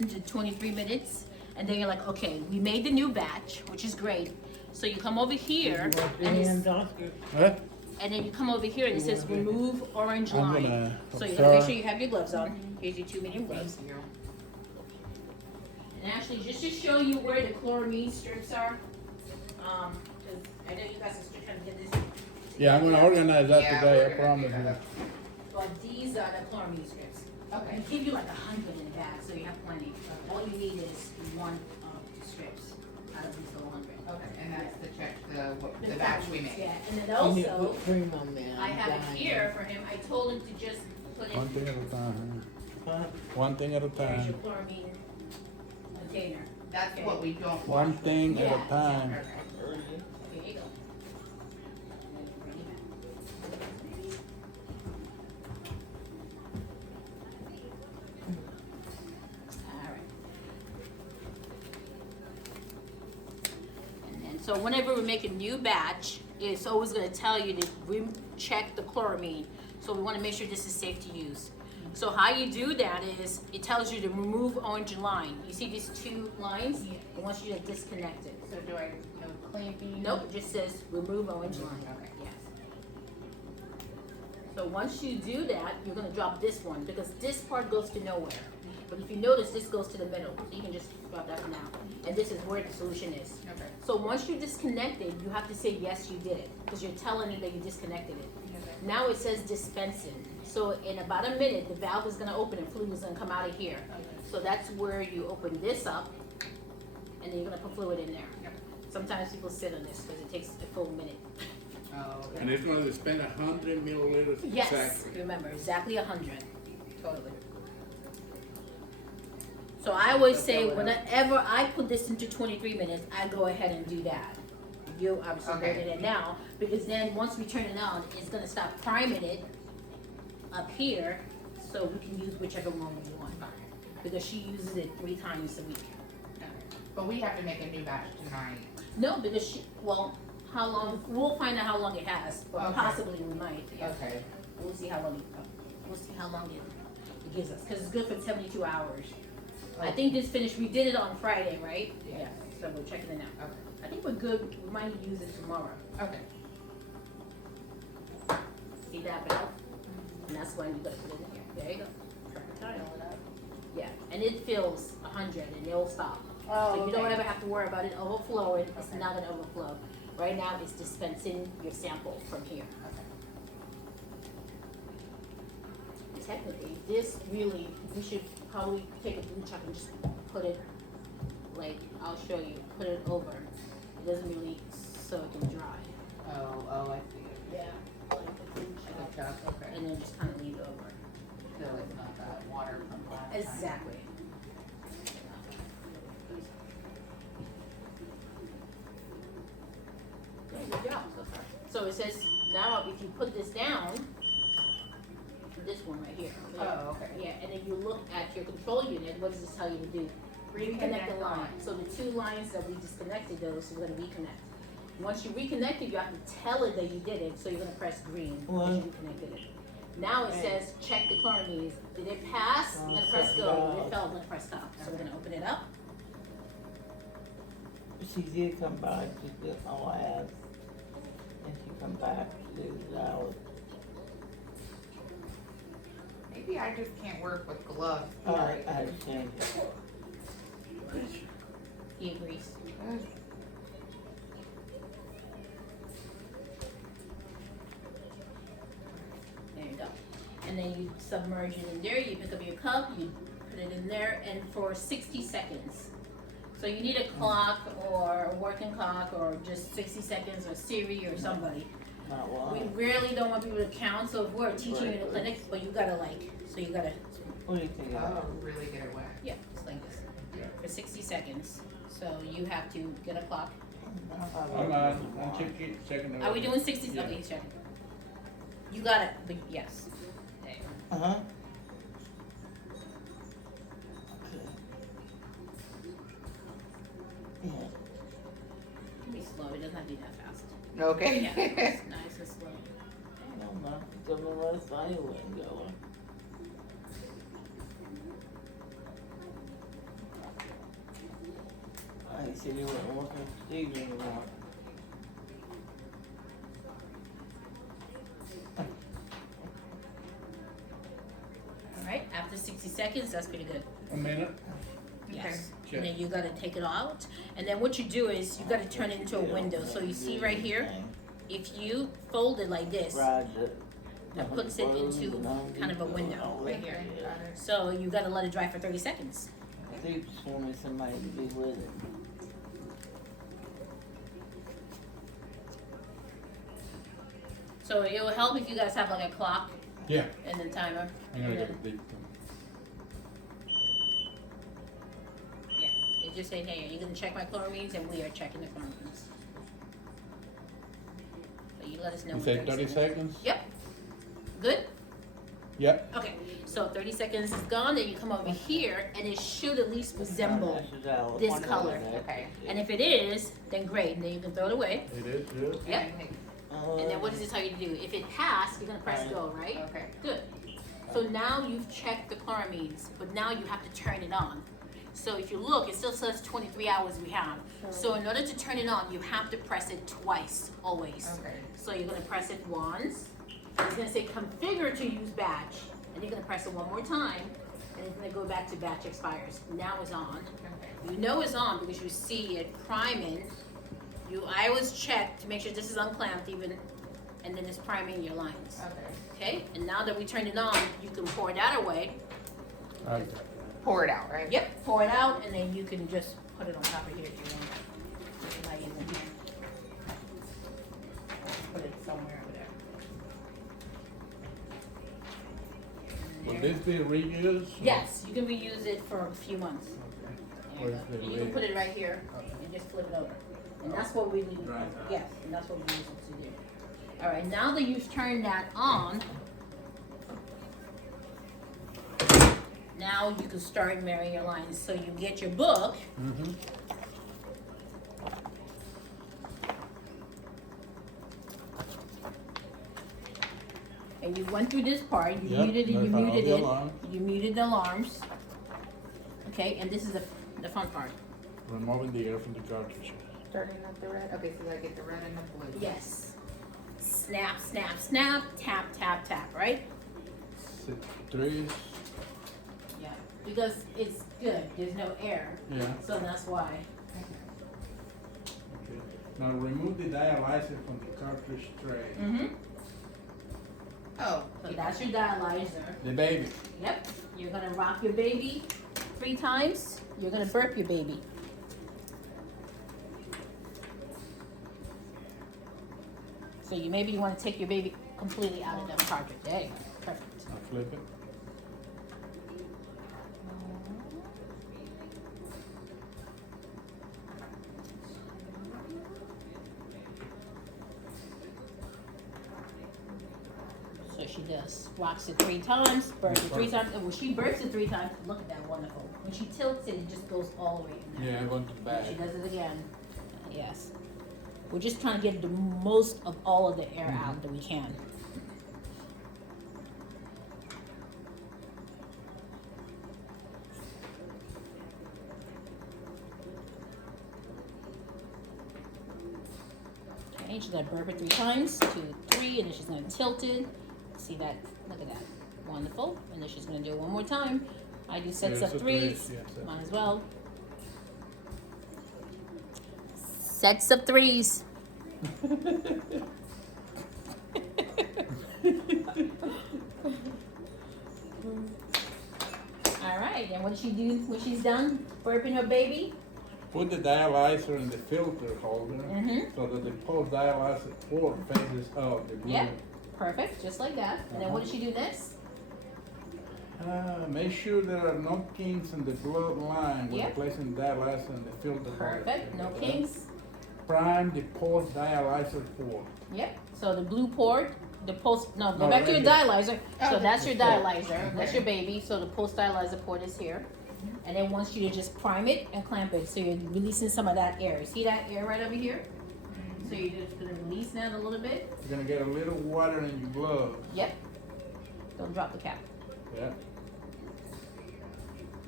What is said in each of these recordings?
listen to 23 minutes, and then you're like, okay, we made the new batch, which is great. So you come over here, Huh? and then you come over here, and it says remove orange I'm line. gonna So you gotta make observe. sure you have your gloves on. Here's your 2 medium gloves. And actually, just to show you where the chloramine strips are, because I know you guys are still trying to get this. Yeah, I'm gonna organize that Yeah, today, I we're gonna promise do you. that. But these are the chloramine strips. Okay. We give you like 100 in the bag, so you have plenty. All you need is one of the strips out of these whole 100. Okay, and that's to check the batch we made. Yeah, and then You need to also, put cream on there. I have it here for him. I told him to just put it, One thing at a time, Huh? one thing at a there's your time. chloramine container. That's Okay. what we don't One want. thing at Yeah, a time. Okay. Here you go. And then bring it back. Alright. And then, so whenever we make a new batch, it's always gonna tell you to check the chloramine. So we wanna make sure this is safe to use. So how you do that is, it tells you to remove orange line. You see these two lines? It wants you to disconnect it. So do I, no clamping? Nope, it just says remove orange line. Okay. Yes. So once you do that, you're gonna drop this one, because this part goes to nowhere. But if you notice, this goes to the middle, so you can just drop that one out. And this is where the solution is. Okay. So once you disconnect it, you have to say, yes, you did it, because you're telling it that you disconnected it. Okay. Now it says dispensing. So in about a minute, the valve is gonna open and fluid is gonna come out of here. So that's where you open this up, and then you're gonna put fluid in there. Yep. Sometimes people sit on this, because it takes a full minute. Oh, okay. And it's gonna spend 100 milliliters Yes, exactly. remember, exactly 100, totally. So I always say, whenever I put this into 23 minutes, I go ahead and do that. You obviously Okay. load it in now, because then once we turn it on, it's gonna stop priming it up here, so we can use whichever one we want. Because she uses it 3 times a week. But we have to make a new batch tonight. No, because she, well, how long, we'll find out how long it has, or Okay. possibly we might, yeah. Okay. We'll see how long it gives us, because it's good for 72 hours. I think this finished, we did it on Friday, right? Yeah. So we're checking it out. Okay. I think we're good, we might use it tomorrow. Okay. See that valve? And that's when you gotta put it in here. There you go. Perfect time. Yeah, and it fills 100 and it'll stop. Oh, So you don't okay. ever have to worry about it overflowing, it's Okay. not gonna overflow. Right now, it's dispensing your sample from here. Technically, this really, we should probably take a blue chalk and just put it, like, I'll show you, put it over. It doesn't really, so it can dry. Oh, I see it. Yeah. Like a blue Like a chalk, chalk, okay. and then just kind of leave it over. So it's not that water from last time. Exactly. Yeah, good job so far. So it says, now if you put this down, this one right here. Oh, okay. Yeah, and then you look at your control unit, what does this tell you to do? Reconnect the line. So the 2 lines that we disconnected those, we're gonna reconnect. Once you reconnect it, you have to tell it that you did it, so you're gonna press green because you reconnected it. Now it says, check the chloramines. Did it pass? You're gonna press go. If it failed, then press stop. So we're gonna open it up. She did come back, she did my lab, and she come back to do the hours. Maybe I just can't work with gloves. I understand it. He agrees. There you go. And then you submerge it in there, you pick up your cup, you put it in there, and for 60 seconds. So you need a clock or a working clock or just 60 seconds or Siri or somebody. Not We one. rarely don't want people to count, so if we're teaching you in a clinic, but you gotta so you gotta, What do you think of Oh, really get it wet. yeah, just like this, for 60 seconds. So you have to get a clock. I'm checking. Are we doing 60? Yeah. Okay, check. You got it, but yes. There you go. Uh-huh. Yeah. Be slow, it doesn't have to be that fast. Okay. Yeah, it's nice and slow. I don't know, tell me last night it wasn't going. said he wasn't working for Steve anymore. Alright, after 60 seconds, that's pretty good. A minute. Yes. Check. And then you gotta take it out. And then what you do is you gotta turn it into a window. So you see right here, if you fold it like this, that puts it into kind of a window right here. So you gotta let it dry for 30 seconds. Steve just wanted somebody to be with it. So it will help if you guys have like a clock Yeah. and then timer. I'm gonna get the. Yeah, you just say, hey, are you gonna check my chloramines? And we are checking the chloramines. So you let us know. You in say 30 seconds? Yep. Good? Yep. Okay, so 30 seconds is gone, then you come over here, and it should at least resemble this color. Okay. And if it is, then great, and then you can throw it away. It is good. Yep. And then what does it tell you to do? If it passed, you're gonna press go, right? Okay. Good. So now you've checked the chloramines, but now you have to turn it on. So if you look, it still says 23 hours we have. So in order to turn it on, you have to press it twice, always. Okay. So you're gonna press it once, and it's gonna say configure to use batch, and you're gonna press it one more time, and it's gonna go back to batch expires. Now it's on. Okay. You know it's on because you see it priming. I always check to make sure this is unclamped even, and then it's priming your lines. Okay. Okay, and now that we turned it on, you can pour that away. Okay. Pour it out, right? Yep, pour it out, and then you can just put it on top of here if you want. It's not even here. Put it somewhere over there. Will this be reused? Yes, you can reuse it for a few months. There you Where's go. the And you can lid? put it right here and just flip it over. And that's what we do. Right. Yes, and that's what we use it to do. All right, now that you've turned that on, now you can start marrying your lines. So you get your book. Mm-hmm. And you went through this part, you Yep, muted it, you notified all muted the it, alarms. you muted the alarms. Okay, and this is the front part. Removing the air from the cartridge. Starting up the red. Okay, so I get the red and the blue. Yes. Snap, snap, snap, tap, tap, tap, right? 3. Yeah. Because it's good, there's no air, Yeah. so that's why. Okay. Now remove the dialyzer from the cartridge tray. Mm-hmm. Oh. So that's your dialyzer. The baby. Yep. You're gonna rock your baby 3 times. You're gonna burp your baby. So maybe you want to take your baby completely out of the cartridge. There you go. Perfect. Now flip it. So she does. Rocks it 3 times, burps it 3 times. And when she burps it 3 times, look at that, wonderful. When she tilts it, it just goes all the way in there. Yeah, going to the back. She does it again. Yes. We're just trying to get the most of all of the air out that we can. Okay, she's gonna burp it 3 times, 2, 3, and then she's gonna tilt it. See that? Look at that. Wonderful. And then she's gonna do it one more time. I do sets of 3s. Might as well. Sets of 3s. All right, and what does she do when she's done burping her baby? Put the dialyzer in the filter holder Mhm. so that the post dialyzer port faces out the blue. Yep, perfect, just like that. And then what does she do next? Make sure there are no kinks in the blood line when Yep. placing dialyzer in the filter holder. Perfect, no kinks. Prime the post dialyzer port. Yep, so the blue port, the post, no, go No, back to your right dialyzer. So Oh, that's your the port. dialyzer, that's your baby, so the post dialyzer port is here. And then wants you to just prime it and clamp it, so you're releasing some of that air. See that air right over here? So you're just gonna release that a little bit. You're gonna get a little water in your glove. Yep. Don't drop the cap. Yeah.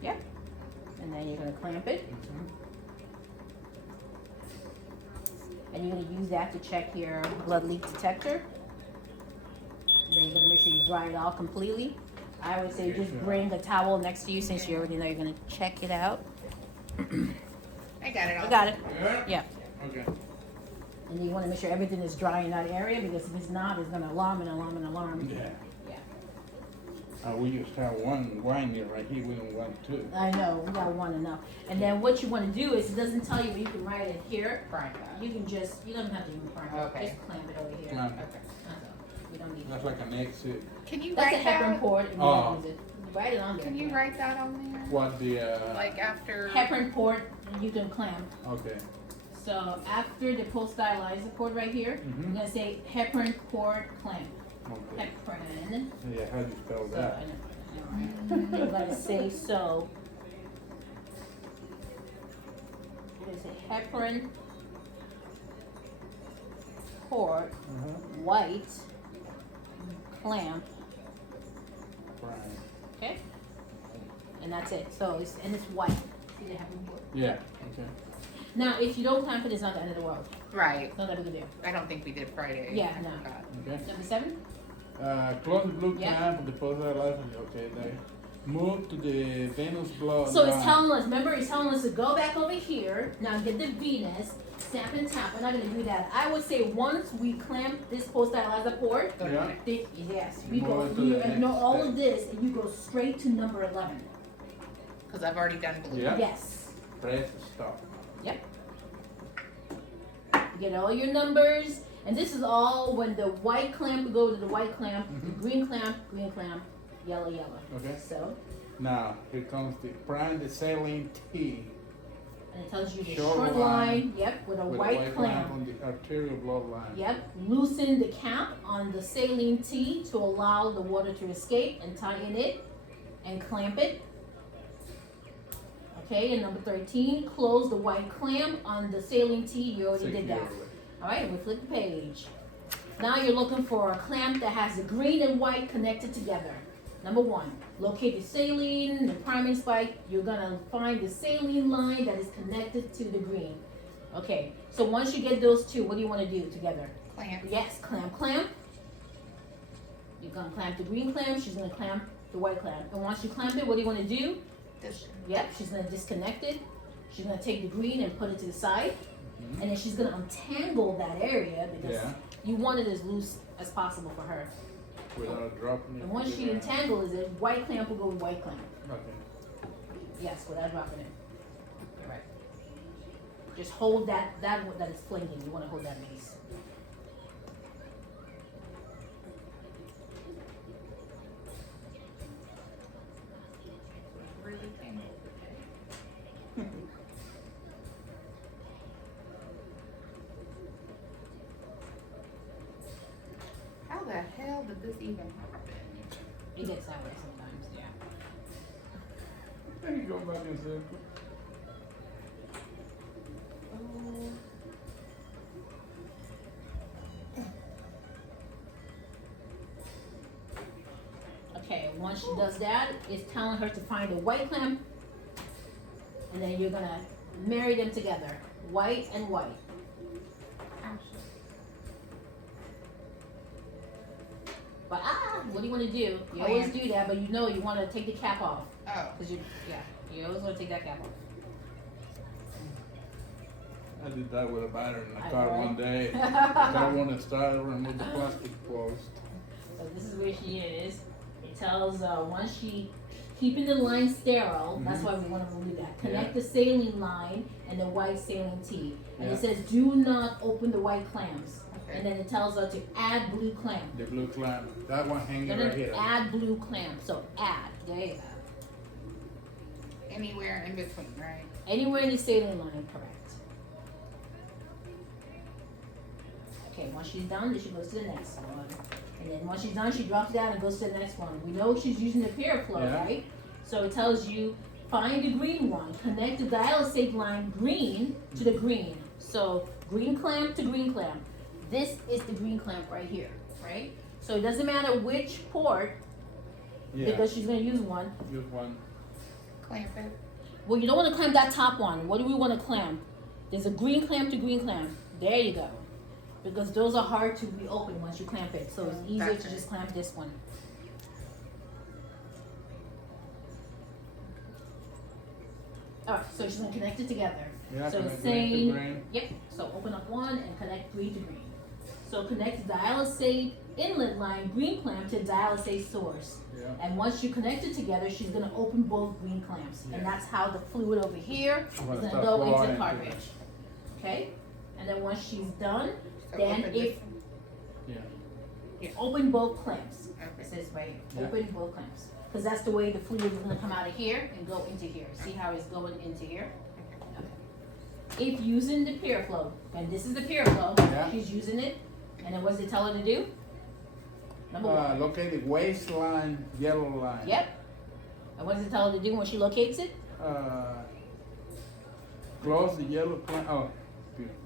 Yep. And then you're gonna clamp it. and you're gonna use that to check your blood leak detector. Then you're gonna make sure you dry it all completely. I would say just bring a towel next to you since you already know you're gonna check it out. I got it all. I got it. Yeah? Yeah. Okay. And you wanna make sure everything is dry in that area because if it's not, it's gonna alarm and alarm and alarm. Yeah. Yeah. We just have one wine here right here, we don't want two. I know, we got one enough. And then what you wanna do is, it doesn't tell you, you can write it here. Prime that. You can just, you don't have to even prime it, Okay. just clamp it over here. Clamp. Okay. That's all. We don't need That's it. like an exit. Can you That's a write heparin that? port and you Oh. don't use it. Write it on there. Can you write that on there? What the, Like after. Heparin port, you can clamp. okay. So after the post dialyzer port right here, Mhm. you're gonna say heparin port clamp. Okay. Heparin. Yeah, how do you spell So, that? you're gonna say so. You're gonna say heparin port Uh-huh. white clamp. Prime. Okay? And that's it. So it's white. See the heparin port? Yeah, okay. Now, if you don't clamp it, it's not the end of the world. Right. It's not that big a deal. I don't think we did Friday. Yeah, I no. forgot. Okay. Number 7? Close the blue Yeah. clamp of the post dialysis. Okay, there. Move to the venous blood. So it's line. telling us, remember, it's telling us to go back over here. Now get the venous, stamp and tap. We're not gonna do that. I would say once we clamp this post dialyzer port, Go to Yeah. it. yes, You we move go, on to you the ignore next all step. of this and you go straight to number 11. Cause I've already done blue. Yeah. Yes. Press stop. Yep. You get all your numbers, and this is all when the white clamp, we go to the white clamp, the Mhm. green clamp, yellow, yellow. Okay. So, Now, here comes the prime the saline T and it tells you the Short short line line, yep, with a with white a white clamp. on the arterial blood line. Yep, loosen the cap on the saline T to allow the water to escape and tighten it and clamp it. Okay, and number 13, close the white clamp on the saline T. You already did that. Securely. Alright, we flip the page. Now you're looking for a clamp that has the green and white connected together. Number 1, locate the saline, the priming spike. You're gonna find the saline line that is connected to the green. Okay, so once you get those two, what do you wanna do together? Clamp. Yes, clamp. You're gonna clamp the green clamp, she's gonna clamp the white clamp. And once you clamp it, what do you wanna do? This. Yep, she's gonna disconnect it. She's gonna take the green and put it to the side. Mhm. And then she's gonna untangle that area because Yeah. you want it as loose as possible for her. Without dropping it. And once to she the- entangles it, white clamp will go with white clamp. Okay. Yes, without dropping it. You're right. Just hold that is flinging. You wanna hold that piece. Really tangled. How the hell did this even happen? It gets that way sometimes, yeah. There you go back in circle. Okay, once she does that, it's telling her to find a white clamp, and then you're gonna marry them together, white and white. But what do you want to do? You always do that, but you know you want to take the cap off, Oh. cause you always want to take that cap off. I did that with a battery in the I car know. one day. The car wouldn't start, I removed the plastic closed. So this is where she is. It tells once she keeping the line sterile. That's Mhm. why we want to remove that. Connect Yeah. the saline line and the white saline T. And Yeah. it says do not open the white clamps. Okay. And then it tells her to add blue clamp. The blue clamp, that one hanging Then right here. add blue clamp. So add. There you go. Anywhere in between, right? Anywhere in the saline line, correct. Okay, once she's done, then she goes to the next one. And then once she's done, she drops it down and goes to the next one. We know she's using the ParaFlow, Yeah. right? So it tells you, find the green one. Connect the dialysate line green to the green. So green clamp to green clamp. This is the green clamp right here, right? So it doesn't matter which port, Yeah, because she's gonna use one. use one. Clamp it. Well, you don't wanna clamp that top one. What do we wanna clamp? There's a green clamp to green clamp. There you go. Because those are hard to reopen once you clamp it, so it's easier That's to it. just clamp this one. Alright, so she's gonna connect it together. Yeah, So connect it's green to saying, green. yep, so open up one and connect green to green. So connect dialysate inlet line green clamp to dialysate source. Yeah. And once you connect it together, she's gonna open both green clamps. And Yeah. that's how the fluid over here is When it gonna starts go flowing into the into cartridge. Okay? And then once she's done, So then open if Yeah. you open both clamps. It Okay. says right, Yeah. open both clamps. Cause that's the way the fluid is gonna come out of here and go into here. See how it's going into here? Okay. If using the peer flow, and this is the peer flow, Yeah. she's using it, and then what does it tell her to do? Number one. Locate the waistline, yellow line. Yep. And what does it tell her to do when she locates it? Close the yellow clamp. Oh, beautiful.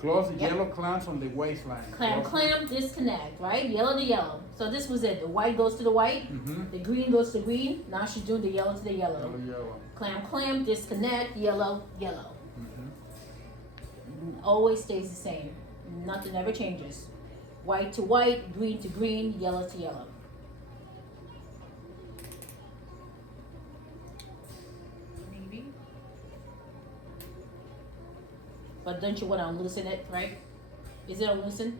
Close the Yep. yellow clamps on the waistline. Clamp, disconnect, right? Yellow to yellow. So this was it. The white goes to the white, Mm-hmm. the green goes to green. Now she's doing the yellow to the yellow. Yellow. Clamp, disconnect, yellow, yellow. Mm-hmm. Always stays the same. Nothing ever changes. White to white, green to green, yellow to yellow. Maybe. But don't you want to unloosen it, right? Is it unloosened?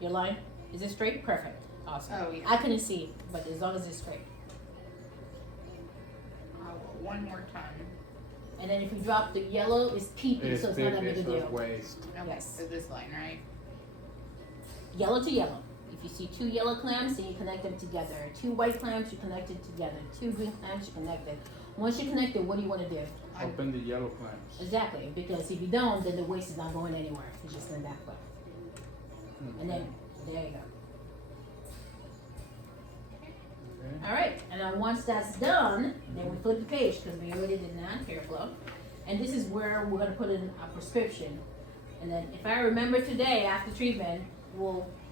Your line? Is it straight? Perfect. Awesome. Oh, yeah. I couldn't see, but as long as it's straight. One more time. And then if you drop the yellow, it's peeping, so it's not that big a so deal. it's waist. Okay, Yes. so this line, right? Yellow to yellow. If you see two yellow clamps, then you connect them together. Two white clamps, you connect it together. Two green clamps, you connect it. Once you connect it, what do you want to do? Open the yellow clamps. Exactly, because if you don't, then the waist is not going anywhere. It's just in that way. And then, there you go. Okay. All right, and then once that's done, then we flip the page because we already did non-peer flow. And this is where we're gonna put in a prescription. And then if I remember today after treatment,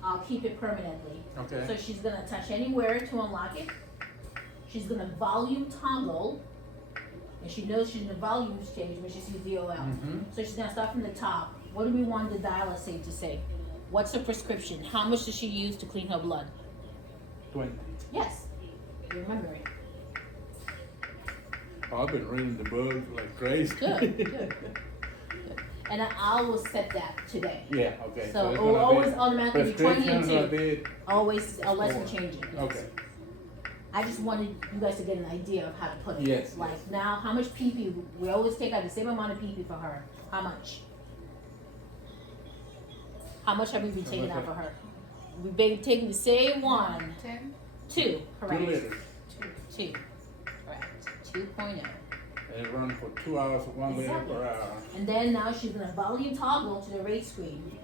I'll keep it permanently. Okay. So she's gonna touch anywhere to unlock it. She's gonna volume toggle. And she knows she's in the volume stage when she sees VOL. Mm-hmm. So she's gonna start from the top. What do we want the dialysate to say? What's her prescription? How much does she use to clean her blood? 20. Yes, you remember it. I've been reading the book like crazy. Good, good. And I will set that today. Yeah, okay. So it's it will gonna always be automatically be 20 and prescriptions 2. will be- Always, unless we change it. yes. Okay. I just wanted you guys to get an idea of how to put it. Yes, Like yes. now, how much PP? We always take out the same amount of PP for her. How much? How much have we been taking out for her? We've been taking the same one. 10? 2, correct. 2 liters. 2, correct. 2.0. And it runs for 2 hours, 1 liter Exactly. per hour. And then now she's gonna volume toggle to the rate screen.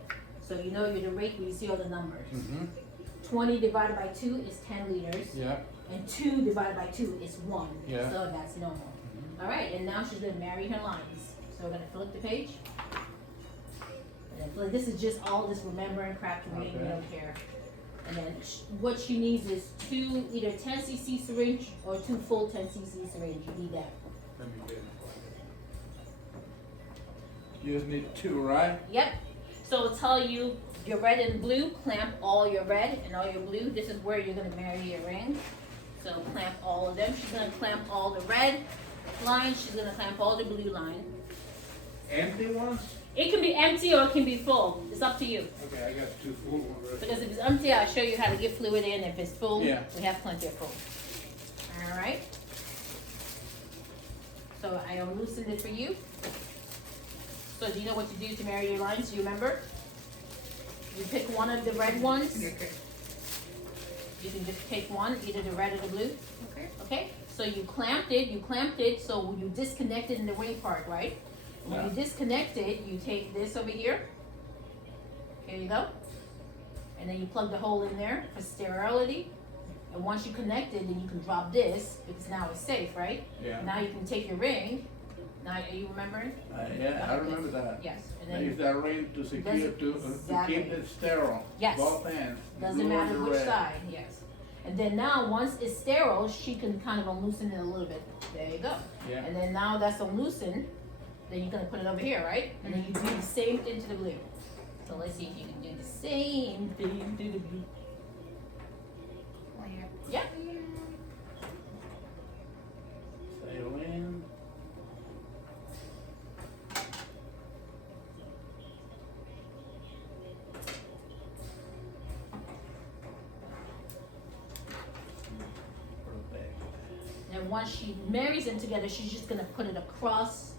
So you know you're the rate when you see all the numbers. Mm-hmm. 20 divided by 2 is 10 liters. Yeah. And 2 divided by 2 is 1. Yeah. So that's normal. Alright, and now she's gonna marry her lines. So we're gonna flip the page. And then flip, this is just all this remembering crap to read, we Okay. don't care. And then what she needs is 2 either 10 cc syringe or 2 full 10 cc syringe. You need that. Let me get it. You just need 2, right? Yep. So it'll tell you your red and blue, clamp all your red and all your blue. This is where you're gonna marry your ring. So clamp all of them. She's gonna clamp all the red lines. She's gonna clamp all the blue line. Empty ones? It can be empty or it can be full. It's up to you. Okay, I got 2 full ones. Right? Because if it's empty, I'll show you how to get fluid in. If it's full, Yeah. we have plenty of full. All right. So I loosened it for you. So do you know what to do to marry your lines? Do you remember? You pick one of the red ones. Okay. You can just take one, either the red or the blue. Okay. Okay? So you clamped it, so you disconnected in the ring part, right? When you Yeah. disconnect it, you take this over here. Here you go. And then you plug the hole in there for sterility. And once you connect it, then you can drop this, because now it's safe, right? Yeah. Now you can take your ring. Now, are you remembering? Yeah, I remember that. Yes. And I then use that ring to secure, to Exactly. keep it sterile. Yes. Both ends. the Doesn't blue or matter the which red. side, yes. And then now, once it's sterile, she can kind of unloosen it a little bit. There you go. Yeah. And then now that's unloosened, then you're gonna put it over here, right? And then you do the same thing to the blue. So let's see if you can do the same thing to the blue. Yep. Sail in. And once she marries them together, she's just gonna put it across.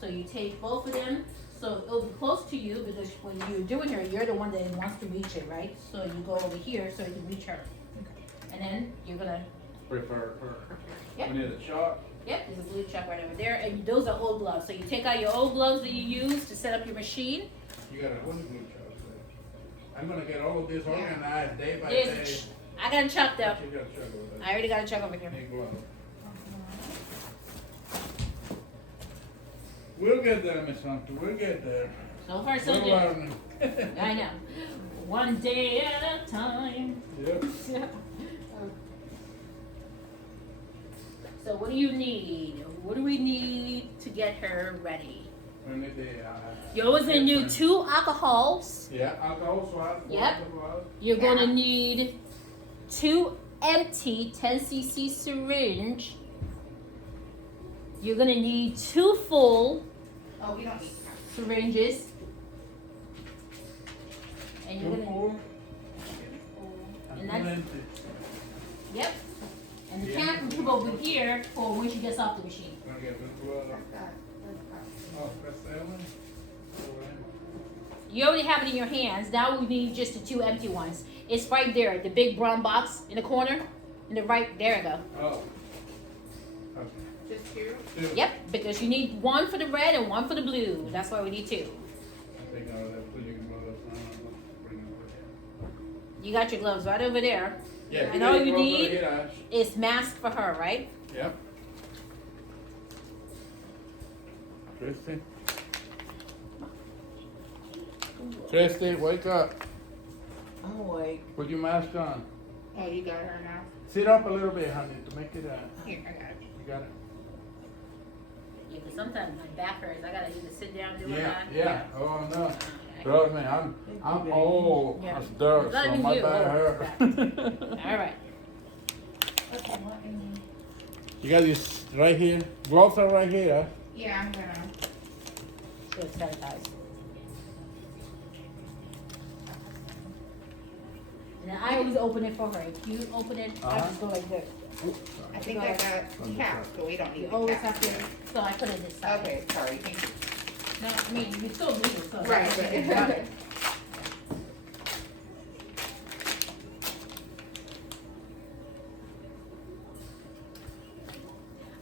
So you take both of them, so it'll be close to you because when you're doing her, you're the one that wants to reach it, right? So you go over here so you can reach her. And then you're gonna, Prefer her. Yep. We need a shot. yep, there's a blue chuck right over there. And those are old gloves. So you take out your old gloves that you use to set up your machine. You got a one blue shot. I'm gonna get all of this organized day by There's, day. I got a chuck though. You got a shot over I already got a chuck over here. there. Need glove. We'll get there, Miss Hunter. We'll get there. So far so We're good. learning. I know. One day at a time. Yep. So what do you need? What do we need to get her ready? We need the, You're always gonna need 2 alcohols. yeah, alcohol swab. Yep. You're gonna need 2 empty 10cc syringe. You're gonna need 2 full Oh, we don't need syringes. And you're Two gonna, full. And And that's- one empty. yep. And the Yeah. cat can come over here for when she gets off the machine. Gonna get this glove. Oh, that's that one? Alright. You already have it in your hands. Now we need just the 2 empty ones. It's right there, the big brown box in the corner. In the right, there you go. Oh. Okay. just 2. Two. Yep, because you need 1 for the red and 1 for the blue. That's why we need 2. I think I'll have to use one of those. Bring it over here. You got your gloves right over there. Yeah. And all you gloves over need- here, Ash. It's mask for her, right? Yep. Christy? Christy, wake up. I'm awake. Put your mask on. Oh, you got her now? Sit up a little bit, honey, to make it, Here, I got it. you got it? Yeah, because sometimes my back hurts. I gotta either sit down, do it. Yeah. Oh, no. Okay. Trust me, I'm old Yeah. as dirt, It's not so even my you, back old. hurt. All right. Okay, let me. You got these right here. Gloves are right here. Yeah, I'm gonna. So it's sanitized. And then I always open it for her. If you open it, I just go like this. I think I got caps, but we don't need You the always caps. have to. So I put it this side. Okay, sorry. Thank you. No, I mean you still need it. So Right, Got but it.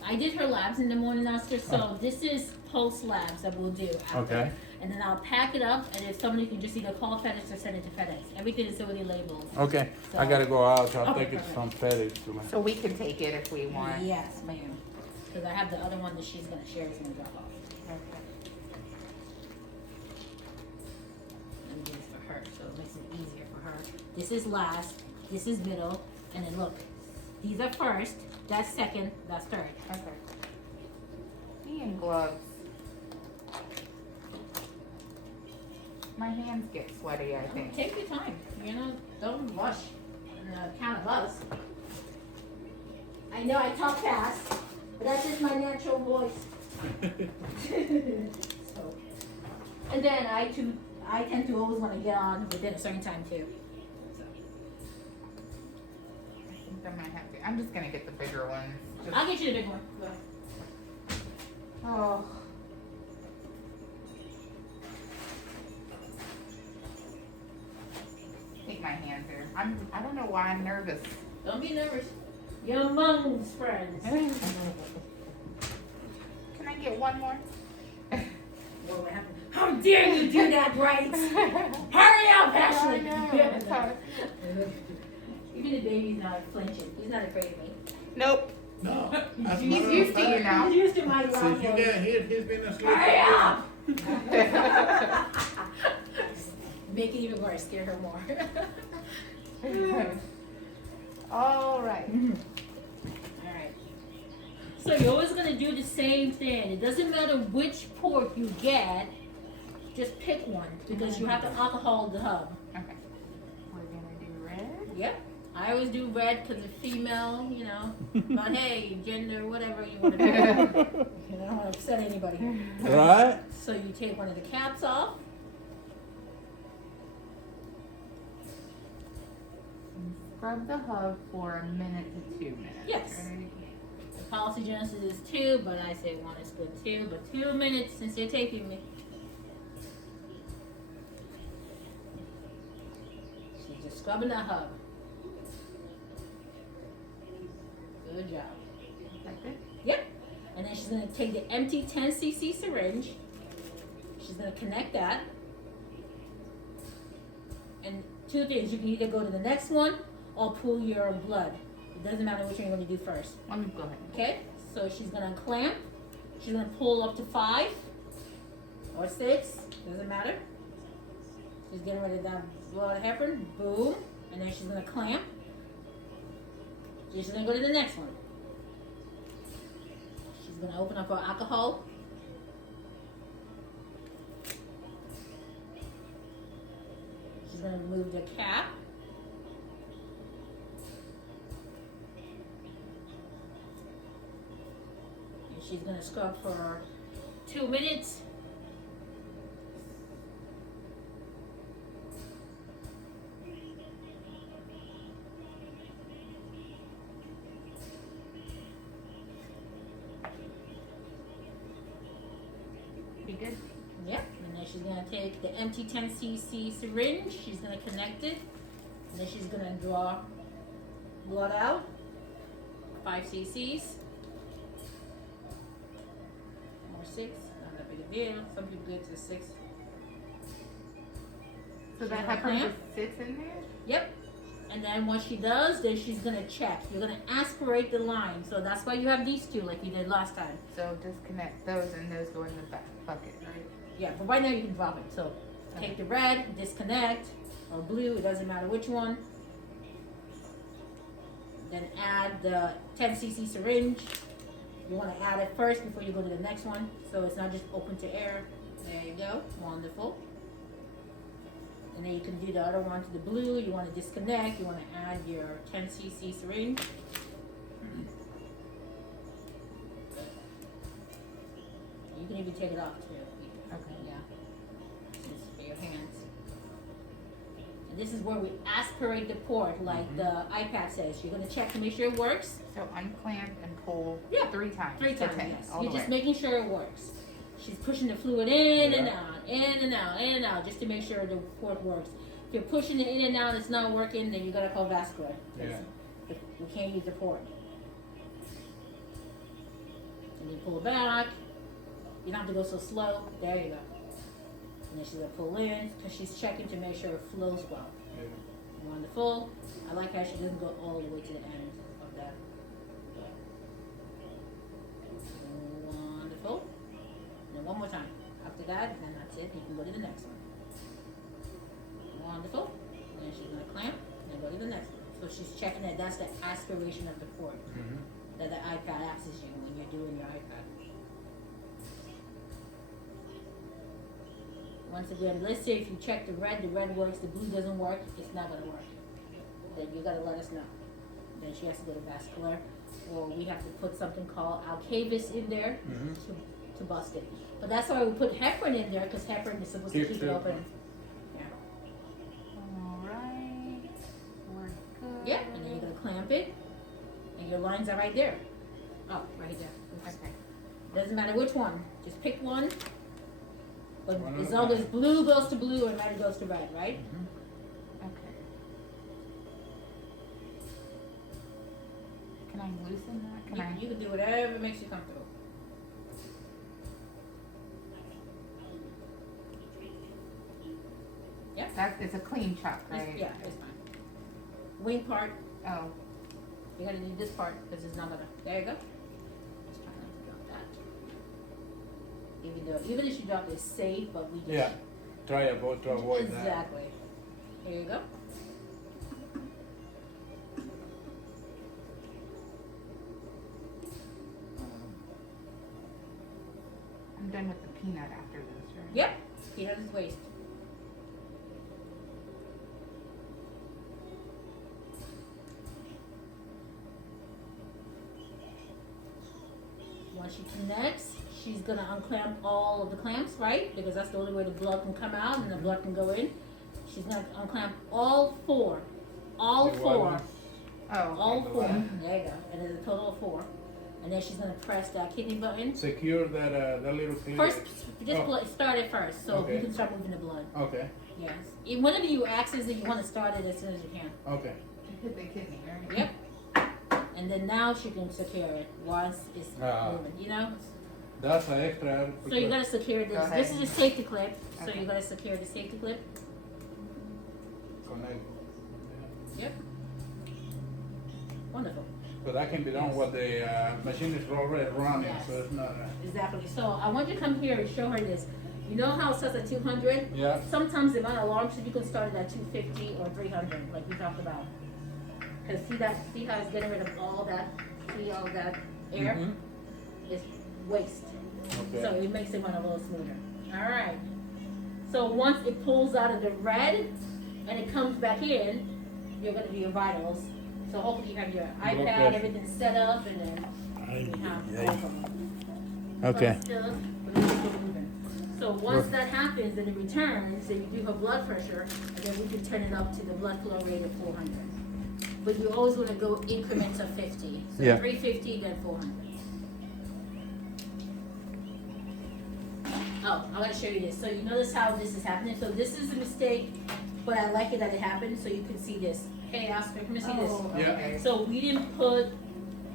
I did her labs in the morning, Oscar. So this is post labs that we'll do after. Okay. And then I'll pack it up, and if somebody can just either call FedEx or send it to FedEx. Everything is already labeled. Okay, I gotta go out, so I'll Okay, take it perfect. from FedEx to me. So we can take it if we want. Yes, ma'am. Because I have the other one that she's gonna share is gonna drop off. Okay. And this is for her, so it makes it easier for her. This is last, this is middle, and then look, these are first, that's second, that's third. Okay. Me and gloves. My hands get sweaty, I think. Take your time, you know, don't rush on account of us. I know I talk fast, but that's just my natural voice. So, and then I tend to always want to get on within a certain time too. So, I think I might have to. I'm just gonna get the bigger ones. Just- I'll get you the big one. Go ahead. Oh. Take my hand here. I don't know why I'm nervous. Don't be nervous. You're amongst friends. Can I get one more? What happened? How dare you do that, Bright? Hurry up, Ashley! I know, it's hard. Even the baby's not flinching. He's not afraid of me. Nope. No. He's used to you now. He's used to my Since loud you voice. got hit, he's been asleep. Hurry up! Make it even worse. Scare her more. All right. Alright. So you're always gonna do the same thing. It doesn't matter which port you get, just pick one because you have to alcohol the hub. Okay. We're gonna do red. Yep. I always do red because of female, you know. But hey, gender, whatever you want to do. You don't want to upset anybody. Right? So you take one of the caps off. Scrub the hub for a minute to 2 minutes. Yes. Right? The policy genesis is 2, but I say 1 is good too. But 2 minutes since you're taking me. She's just scrubbing the hub. Good job. Like this? Yep. And then she's going to take the empty 10cc syringe. She's going to connect that. And 2 things. You can either go to the next one or pull your blood. It doesn't matter which one you're going to do first. Let me go ahead. Okay? So she's going to clamp. She's going to pull up to 5 or 6. Doesn't matter. She's getting rid of that blood heparin. Boom. And then she's going to clamp. She's going to go to the next one. She's going to open up her alcohol. She's going to remove the cap. And she's going to scrub for 2 minutes. Be good? Yep, and then she's gonna take the empty 10cc syringe, she's gonna connect it, and then she's gonna draw blood out, 5 cc's, or 6, not that big a deal, some people get to 6. So that She's gonna heparin clamp. just sits in there? Yep, and then what she does, then she's gonna check, you're gonna aspirate the line, so that's why you have these 2 like you did last time. So disconnect those and those go in the bucket, right? Yeah, but right now you can drop it, so take the red, disconnect, or blue, it doesn't matter which one. Then add the 10cc syringe. You want to add it first before you go to the next one, so it's not just open to air. There you go, wonderful. And then you can do the other one to the blue. You want to disconnect, you want to add your 10cc syringe. You can even take it off too. Okay. Yeah. Just for your hands. And this is where we aspirate the port, like the iPad says. You're gonna check to make sure it works. So unclamp and pull Yeah. 3 times. 3 to times, 10, yes. all You're the just way. making sure it works. She's pushing the fluid in and Yeah. out, in and out, in and out, just to make sure the port works. If you're pushing it in and out, it's not working, then you gotta call vascular. 'Cause Yeah. We can't use the port. And you pull it back. You don't have to go so slow. There you go. And then she's gonna pull in, because she's checking to make sure it flows well. Yeah. Wonderful. I like how she doesn't go all the way to the end of that. Wonderful. And then one more time. After that, then that's it. You can go to the next one. Wonderful. And then she's gonna clamp and go to the next one. So she's checking that that's the aspiration of the port that the iPad asks you when you're doing your iPad. Once again, let's say if you check the red works, the blue doesn't work, it's not gonna work. Then you gotta let us know. Then she has to go to vascular, or we have to put something called Alcavis in there to bust it. But that's why we put heparin in there, because heparin is supposed to Keeps keep it it open. Yeah. Alright. We're good. Yeah, and then you're gonna clamp it, and your lines are right there. Oh, right there. Oops. Okay. Doesn't matter which one, just pick one. But One as at a long as time. blue goes to blue and red goes to red, right? Okay. Can I loosen that? Can I? You can do whatever makes you comfortable. It's a clean chop, right? Yeah, it's fine. Wing part, Oh, you gotta do this part because it's not gonna. There you go. Just try not to drop that. Even if you drop it, it's safe, but we just. Yeah. Try to avoid that. Exactly. Here you go. done with the peanut after this, right? Yep, peanut is waste. Once she connects, she's gonna unclamp all of the clamps, right? Because that's the only way the blood can come out and the blood can go in. She's gonna unclamp all four. All The four. one- Oh, All okay. four. There you go. And there's a total of 4. And then she's gonna press that kidney button. Secure that little clip. First, just Oh. start it first, so Okay. you can start moving the blood. Okay, Yes. Whenever you access it, you want to start it as soon as you can. okay. Hit the kidney, right? Yep. And then now she can secure it once it's moving. You know. That's an extra. So you gotta secure Go this. ahead. This is a safety clip. So Okay. you gotta secure the safety clip. Connect. Yep. Wonderful. But that can be done Yes. while the machine is already running, Yes. so it's not. Exactly. So I want you to come here and show her this. You know how it says at 200? Yeah. Sometimes the amount of alarms, you can start it at 250 or 300, like we talked about. Cause see how it's getting rid of all that, see all that air? Mhm. It's waste. Okay. So it makes it run a little smoother. All right. So once it pulls out of the red and it comes back in, you're gonna do your vitals. So hopefully you have your iPad, pressure. everything set up, and then we have all of them. Okay. Stuff, but we keep it moving. So once that happens, then it returns, then you do her blood pressure, and then we can turn it up to the blood flow rate of 400. But you always want to go increments of 50. So Yeah. 350, then 400. Oh, I'm gonna show you this. So you notice how this is happening. So this is a mistake, but I like it that it happened, so you can see this. Hey, Oscar, come and see this. Oh, Yeah. okay. So we didn't put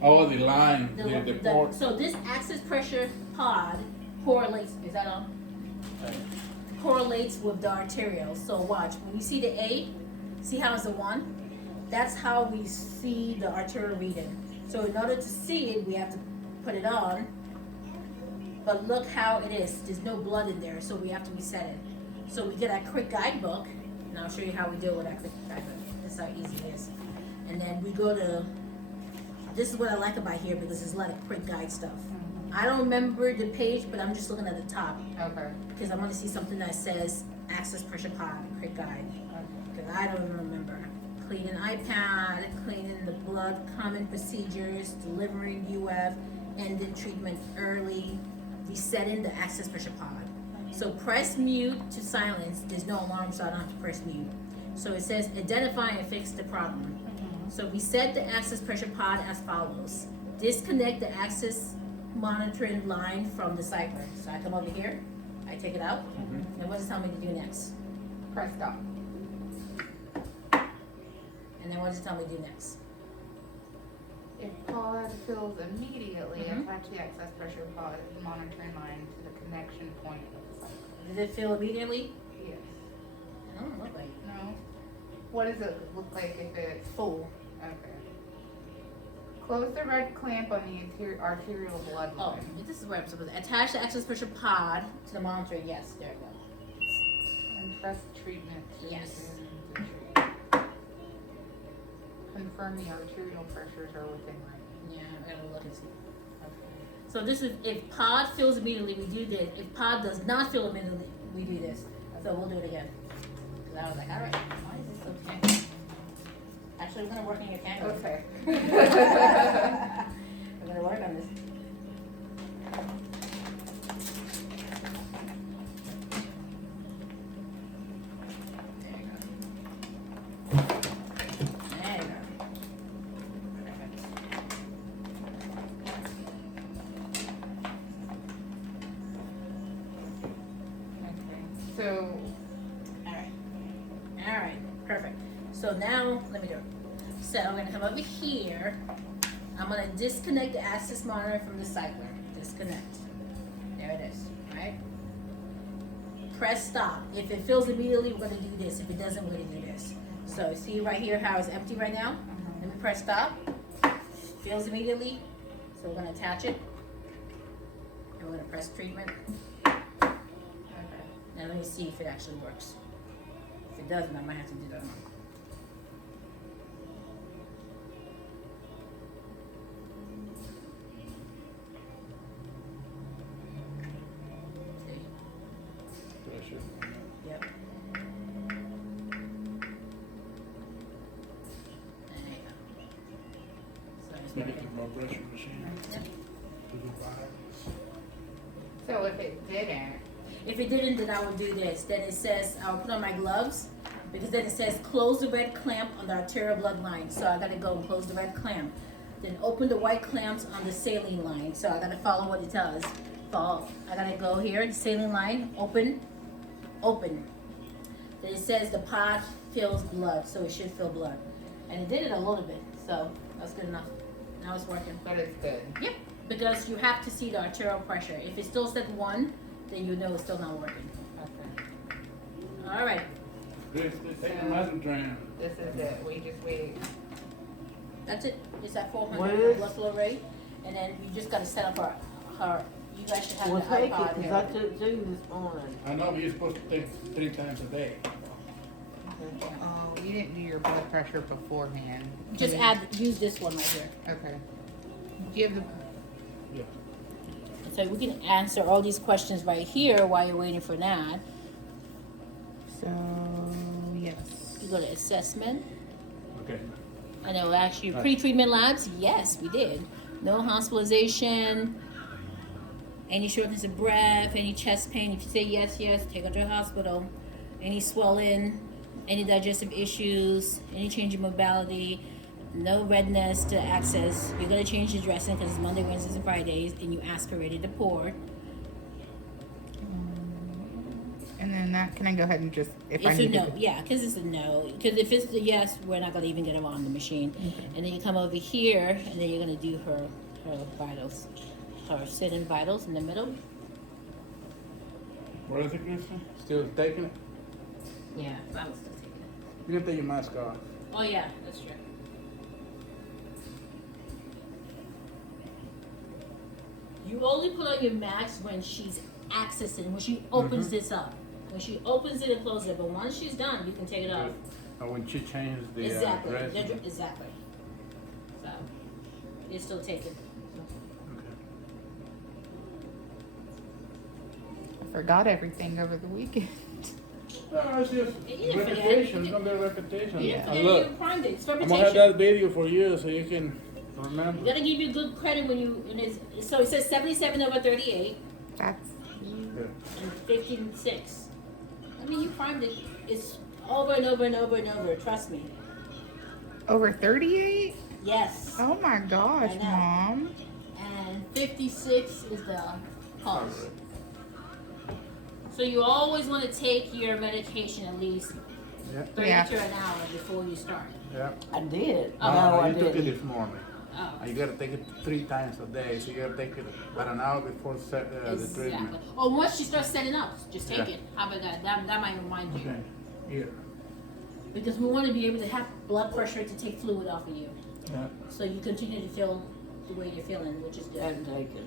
Oh, the line, the port. so this access pressure pod correlates. Is that on? Correlates with the arterial. So watch. When you see the A, see how it's a 1? That's how we see the arterial reading. So in order to see it, we have to put it on. But look how it is. There's no blood in there, so we have to reset it. So we get our quick guidebook, and I'll show you how we do it with our quick guidebook. This is how easy it is. And then we go to, this is what I like about here because there's a lot of quick guide stuff. I don't remember the page, but I'm just looking at the top Okay. because I want to see something that says access pressure pod, quick guide. Because I don't even remember. Cleaning iPad, cleaning the blood, common procedures, delivering UF, ending treatment early, resetting the access pressure pod. So press mute to silence. There's no alarm, so I don't have to press mute. So it says identify and fix the problem. So reset the access pressure pod as follows. Disconnect the access monitoring line from the cycler. So I come over here, I take it out, and what does it tell me to do next? Press stop. And then what does it tell me to do next? If pod fills immediately, Mhm. attach the access pressure pod monitoring line to the connection point of the cycle. Did it fill immediately? Yes. I don't look like No. What does it look like if it's full. okay? Close the red clamp on the arterial blood Oh, line. this is where I'm supposed to attach the access pressure pod to the monitoring. Yes, there we go. And press treatment to Yes. begin the treat. Confirm the arterial pressures are within range. Yeah, I gotta look and see. So this is if pod fills immediately, we do this. If pod does not fill immediately, we do this. So we'll do it again. Cause I was like, all right, why is this so tangled? Actually, we're gonna work on your tangle. Okay. We're gonna work on this. There you go. There you go. Perfect. Okay. So Alright, perfect. So now, let me do it. So I'm gonna come over here. I'm gonna disconnect the access monitor from the cycler. Disconnect. There it is, right? Press stop. If it fills immediately, we're gonna do this. If it doesn't, we're gonna do this. So see right here how it's empty right now? Let me press stop. Fills immediately. So we're gonna attach it. And we're gonna press treatment. okay. Now let me see if it actually works. If it doesn't, I might have to do that one. blood pressure machine. To do vitals. So if it didn't, If it didn't, then I would do this. Then it says, I'll put on my gloves, because then it says, close the red clamp on the arterial blood line. So I gotta go and close the red clamp. Then open the white clamps on the saline line. So I gotta follow what it does. I gotta go here, the saline line, open, open. Then it says the pod fills blood, so it should fill blood. And it did it a little bit, so that's good enough. Now it's working. but it's good. Yep, because you have to see the arterial pressure. If it still said 1, then you know it's still not working. Okay. All right, This, take a mesotram. This is it. We just wait. that's it. It's at What 400 is- blood flow rate, and then you just gotta set up her. You guys should have Well, the take it, iPod cause here. I took 2 this morning. I know, but you're supposed to take 3 times a day. Oh, you didn't do your blood pressure beforehand. Just use this one right here. Okay. Give the. Yeah. So we can answer all these questions right here while you're waiting for that. So yes. You go to assessment, Okay. and it will ask you Right. pre-treatment labs. Yes, we did. No hospitalization, any shortness of breath, any chest pain. If you say yes, yes, take her to the hospital. Any swelling, any digestive issues, any change in mobility, no redness to access. You're gonna change the dressing because it's Monday, Wednesdays, and Fridays, and you aspirated the port. And then that, can I go ahead and just, if I It's a need no, to. yeah, because it's a no. Because if it's the yes, we're not gonna even get her on the machine. And then you come over here, and then you're gonna do her vitals, her sit-in vitals in the middle. What is it, Kristen? Still taking it? Yeah, vitals still taking it. You can take your mask off. Oh yeah, that's true. You only put on your mask when she's accessing, when she opens this up. When she opens it and closes it, but once she's done, you can take it off. And when she changes the Exactly, dressing. exactly. So, it's still taken. Okay. I forgot everything over the weekend. No, it's just You didn't forget. repetition. It's gonna be a repetition. You And forget look, you primed it. It's I'm gonna have fermentation. that video for you so you can You remember. gotta give you good credit when you, and it's, so it says 77 over 38 That's. Yeah. and 56. I mean, you primed it. It's over and over and over and over. Trust me. Over 38? Yes. Oh my gosh, I know. Mom. And 56 is the pulse. So you always want to take your medication at least Yeah. 30 Yeah. to an hour before you start. Yeah. I did. Oh. No, I you took it didn't. this morning. Oh. And you gotta take it 3 times a day, so you gotta take it about an hour before the Exactly. treatment. Or once she starts setting up, just take Yeah. it. How about that? That might remind you. Okay. Yeah. Because we want to be able to have blood pressure to take fluid off of you. Yeah. So you continue to feel the way you're feeling, which is good. Hadn't taken.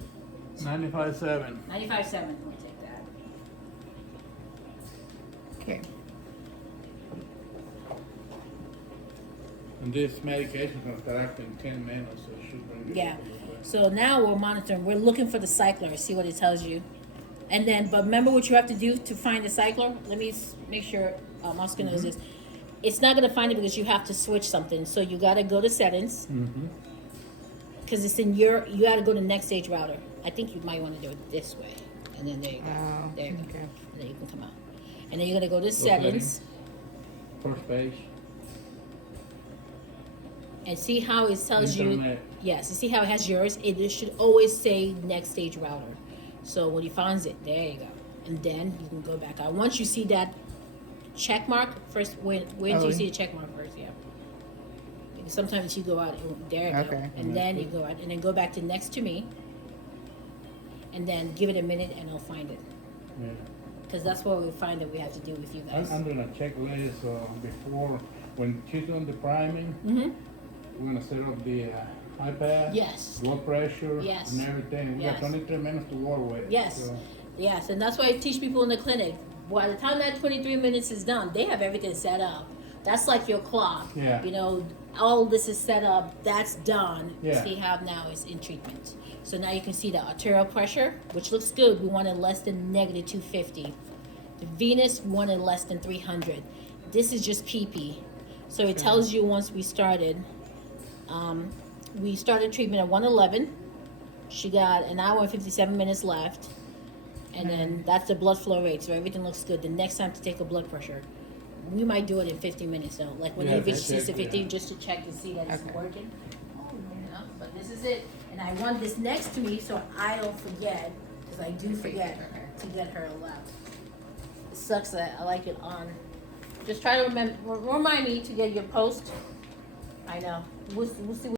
95.7. 95.7, we'll take that. Okay. And this medication is gonna start acting in 10 minutes, so it should bring it. Yeah. up a little bit. So now we're monitoring. We're looking for the cycler, see what it tells you. And then, but remember what you have to do to find the cycler? Let me make sure Oscar knows this. It's not gonna find it because you have to switch something. So you gotta go to settings, Mm-hmm. because it's in your, you gotta go to next stage router. I think you might wanna do it this way. And then there you go. Oh, There you go. okay. And then you can come out. And then you're gonna go to settings First page. and see how it tells you. Internet. Yes, you see how it has yours? It should always say next stage router. So when he finds it, there you go. And then you can go back out. Once you see that check mark, first, wait until Oh. you see the check mark first, yeah. Because sometimes you go out, there you go. Okay. And then you go out, and then go back to next to me. And then give it a minute and I'll find it. Yeah. Because that's what we find that we have to do with you guys. I'm doing a checklist before, when she's doing the priming, Mm-hmm. we're gonna set up the iPad. Yes. Blood pressure. Yes. And everything. We Yes. got 23 minutes to work with. Yes. So, Yes, and that's why I teach people in the clinic. By the time that 23 minutes is done, they have everything set up. That's like your clock. Yeah. You know, all this is set up, that's done. Yeah. See how now is in treatment. So now you can see the arterial pressure, which looks good. We want it less than negative 250. The venous, we want it less than 300. This is just PP. So it tells you once we started, we started treatment at 1:11. She got an hour and 57 minutes left. And then that's the blood flow rate, so everything looks good. The next time to take a blood pressure, we might do it in 15 minutes though. Like when Yeah, you reach to check, 6:15, yeah. just to check to see that it's Okay. working. You know, but this is it. And I want this next to me so I don't forget, because I do forget to get her a lab. It sucks that I like it on. Just try to remind me to get your post. I know. We'll see.